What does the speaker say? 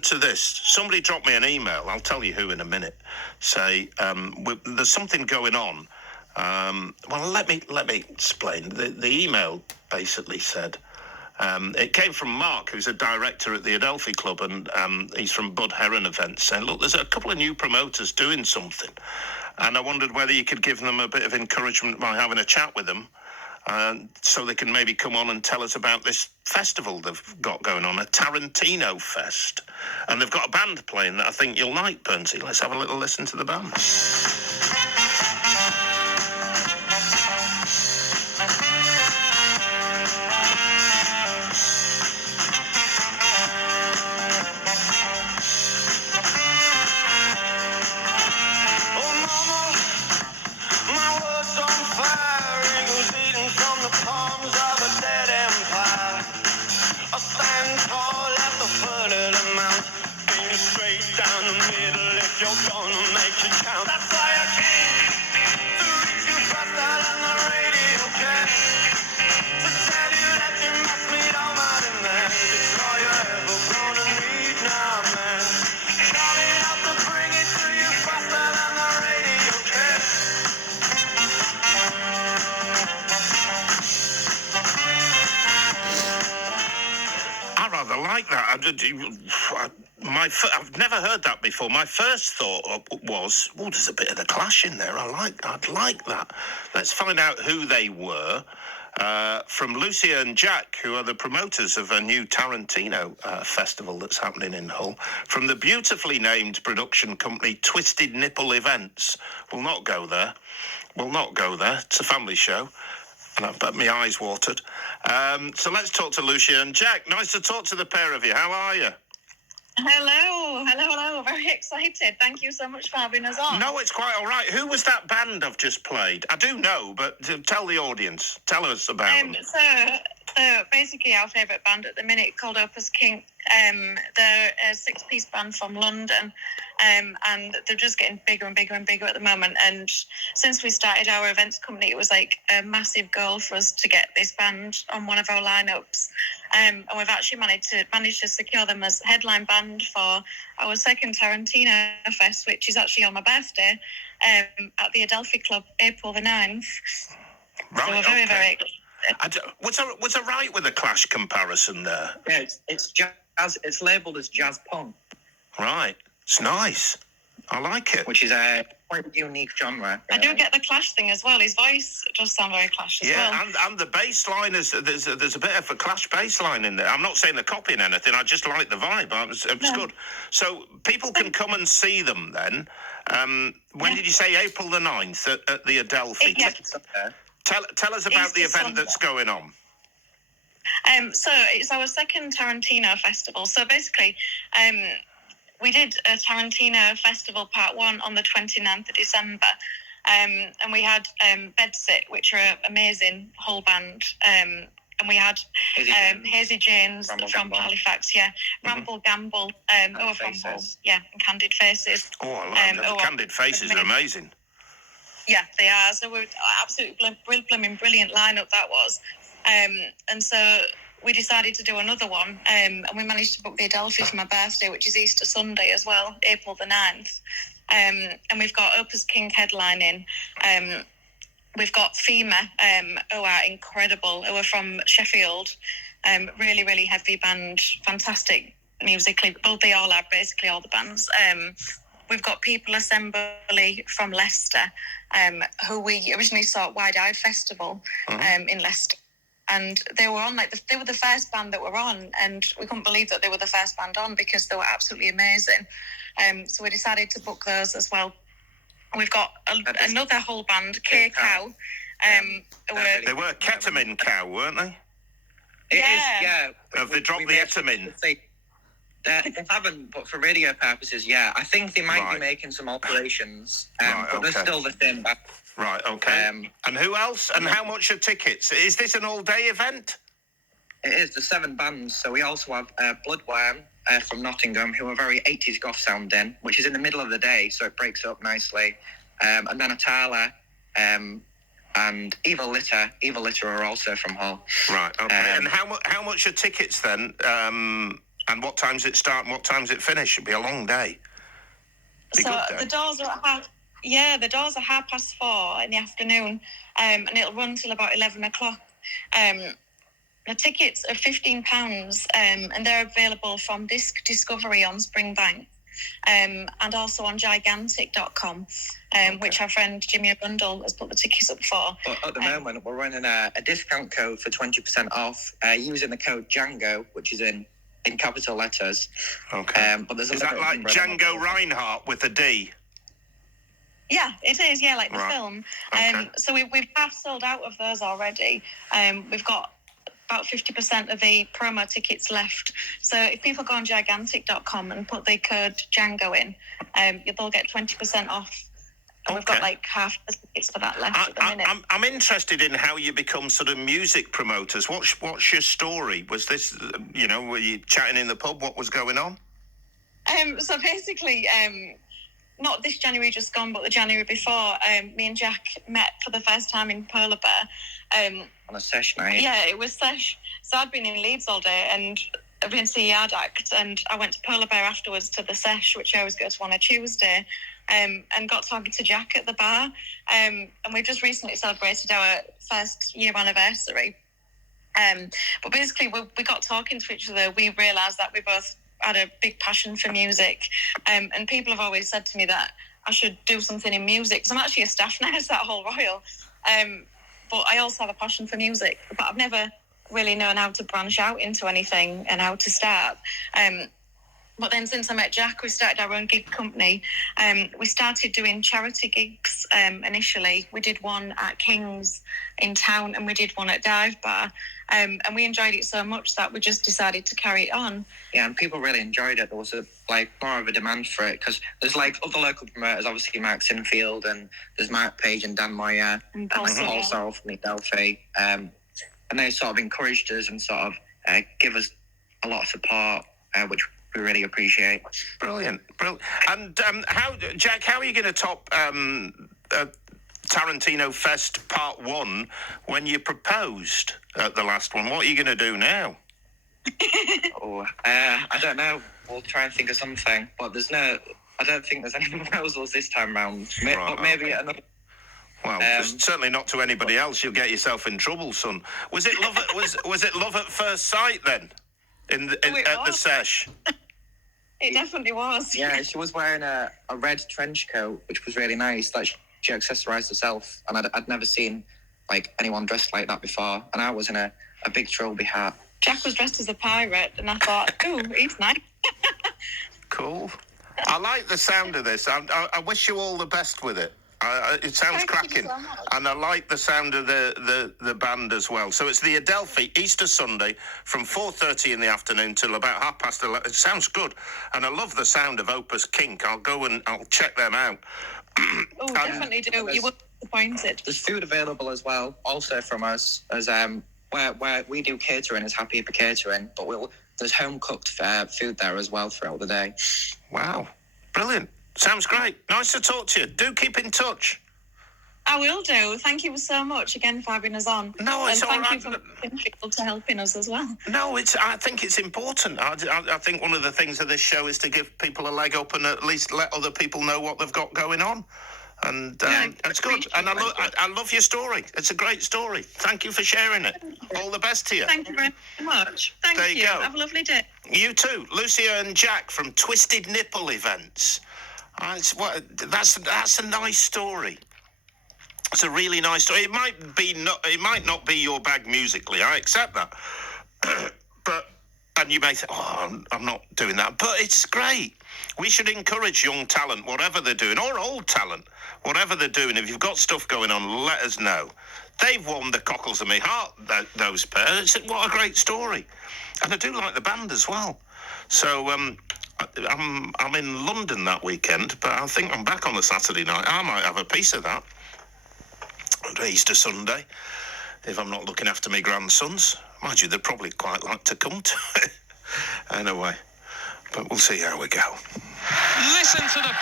to this. Somebody dropped me an email. I'll tell you who in a minute. Say there's something going on. Well, let me explain. The email basically said it came from Mark, who's a director at the Adelphi Club, and he's from Bud Heron Events, saying, look, there's a couple of new promoters doing something, and I wondered whether you could give them a bit of encouragement by having a chat with them. So they can maybe come on and tell us about this festival they've got going on, a Tarantino Fest. And they've got a band playing that I think you'll like, Burnsy. Let's have a little listen to the band. I like that. I've never heard that before. My first thought was, oh, there's a bit of the Clash in there. I'd like that. Let's find out who they were. From Lucia and Jack, who are the promoters of a new Tarantino festival that's happening in Hull. From the beautifully named production company Twisted Nipple Events. We'll not go there. It's a family show. And I bet my eyes watered. So let's talk to Lucia and Jack. Nice to talk to the pair of you. How are you? Hello. Very excited. Thank you so much for having us on. No, it's quite all right. Who was that band I've just played? I do know, but tell the audience. Tell us about them. So basically our favourite band at the minute called Opus King. They're a 6-piece band from London. And they're just getting bigger and bigger and bigger at the moment. And since we started our events company, it was like a massive goal for us to get this band on one of our lineups. And we've actually managed to secure them as headline band for our second Tarantino Fest, which is actually on my birthday, at the Adelphi Club, April the 9th. Right, so we're very what's a right with a Clash comparison there? Yeah, it's jazz. It's labelled as jazz punk. Right. It's nice. I like it. Which is a quite unique genre. I do get the Clash thing as well. His voice does sound very Clash as well. Yeah, and the bass line there's a bit of a Clash bass line in there. I'm not saying they're copying anything. I just like the vibe. It's good. So people can come and see them then. When did you say? April the 9th at the Adelphi? Tell us about the event that's going on. So it's our second Tarantino festival. So basically, we did a Tarantino Festival Part 1 on the 29th of December. And we had Bedsit, which are an amazing whole band. And we had Hazy Janes from Halifax, Ramble Gamble, who are from Hull, and Candid Faces. Oh, I love them. Candid Faces are amazing. Yeah, they are. So we're absolutely brilliant lineup that was. And so we decided to do another one, and we managed to book the Adelphi for my birthday, which is Easter Sunday as well, April the 9th. And we've got Opus King headlining. We've got FEMA, who are incredible, who are from Sheffield. Really, really heavy band, fantastic musically. Well, they all are, basically, all the bands. We've got People Assembly from Leicester, who we originally saw at Wide Eye Festival in Leicester. And they were on, they were the first band that were on, and we couldn't believe that they were the first band on because they were absolutely amazing. So we decided to book those as well. We've got another whole band, K-Cow. They were Ketamine Cow, weren't they? It is, yeah. Have they dropped the Etamine? They haven't, but for radio purposes, yeah. I think they might be making some alterations, but they're still the same band. Right, okay. And who else? And how much are tickets? Is this an all-day event? It is. There's 7 bands. So we also have Bloodworm from Nottingham, who are very 80s goth sounding, which is in the middle of the day, so it breaks up nicely. And then Atala and Evil Litter. Evil Litter are also from Hull. Right, okay. And how much are tickets then? And what time's it start and what time's it finish? It'll be a long day. Be So good day. the doors are the doors are 4:30 in the afternoon, and it'll run till about 11 o'clock. The tickets are £15, and they're available from Disc Discovery on Springbank, and also on gigantic.com, which our friend Jimmy Arundel has put the tickets up for. But at the moment, we're running a discount code for 20% off using the code Django, which is in capital letters. Okay. But there's is that like Django Reinhardt with a D? Yeah, it is. Yeah, like the Right. film. Okay. So we've half sold out of those already. We've got about 50% of the promo tickets left. So if people go on gigantic.com and put the code Django in, they'll get 20% off. And we've got like half the tickets for that left at the minute. I'm interested in how you become sort of music promoters. What's your story? Was this, were you chatting in the pub? What was going on? So basically, not this January just gone, but the January before, me and Jack met for the first time in Polar Bear. On a sesh night. Yeah, it was sesh. So I'd been in Leeds all day and I've been to Yard Act, and I went to Polar Bear afterwards to the sesh, which I always go to on a Tuesday, and got talking to Jack at the bar. And we've just recently celebrated our first year anniversary. But basically, we got talking to each other. We realised that we both had a big passion for music, and people have always said to me that I should do something in music. So I'm actually a staff nurse at Hull Royal, but I also have a passion for music. But I've never really known how to branch out into anything and how to start. But then since I met Jack, we started our own gig company. We started doing charity gigs initially. We did one at King's in town and we did one at Dive Bar. And we enjoyed it so much that we just decided to carry it on. Yeah, and people really enjoyed it. There was more of a demand for it because there's other local promoters, obviously Mark Sinfield, and there's Mark Page and Dan Moyer and Paul Sorrell from the Adelphi. And they sort of encouraged us and sort of give us a lot of support, which we really appreciate. Brilliant. And Jack, how are you going to top Tarantino Fest Part 1 when you proposed at the last one? What are you going to do now? I don't know. We'll try and think of something, but I don't think there's any proposals this time round. But maybe another. Well, certainly not to anybody else. You'll get yourself in trouble, son. Was it love at was it love at first sight then? At the sesh? It definitely was. Yeah, she was wearing a red trench coat, which was really nice. Like she accessorised herself, and I'd never seen anyone dressed like that before. And I was in a big trilby hat. Jack was dressed as a pirate, and I thought, "Ooh, he's nice." Cool. I like the sound of this. I wish you all the best with it. It sounds cracking, so and I like the sound of the band as well. So it's the Adelphi, Easter Sunday, from 4:30 in the afternoon till about 11:30. It sounds good, and I love the sound of Opus Kink. I'll go and I'll check them out. Oh, definitely do. You won't be disappointed. There's food available as well, also from us, as where we do catering as Happy for Catering, but there's home cooked food there as well throughout the day. Wow, brilliant. Sounds great. Nice to talk to you. Do keep in touch. I will do. Thank you so much again for having us on. No, it's and all thank right. you for helping us as well. No, I think it's important. I think one of the things of this show is to give people a leg up and at least let other people know what they've got going on. And it's good. And I love your story. It's a great story. Thank you for sharing it. All the best to you. Thank you very much. Thank you. There you go. Have a lovely day. You too. Lucia and Jack from Twisted Nipple Events. That's a nice story. It's a really nice story. It might not be your bag musically. I accept that. And you may say, I'm not doing that. But it's great. We should encourage young talent, whatever they're doing, or old talent, whatever they're doing. If you've got stuff going on, let us know. They've won the cockles of my heart, those pairs. What a great story. And I do like the band as well. So I'm in London that weekend, but I think I'm back on the Saturday night. I might have a piece of that. Easter Sunday, if I'm not looking after my grandsons. Mind you, they'd probably quite like to come to it. Anyway, but we'll see how we go. Listen to the